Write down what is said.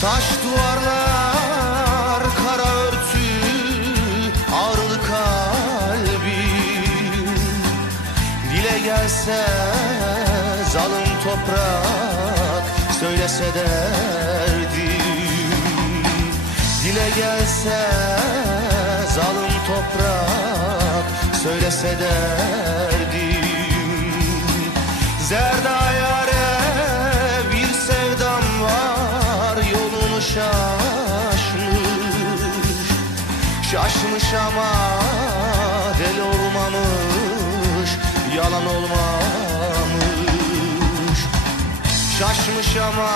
Taş duvarlar, kara örtü, ağrılı kalbim. Dile gelse zalim toprak, söylese derdim. Dile gelse zalim toprak, söylese derdim. Zerda yâre bir sevdam var, yolunu şaşmış. Şaşmış ama deli olmamış, yalan olmamış. Şaşmış ama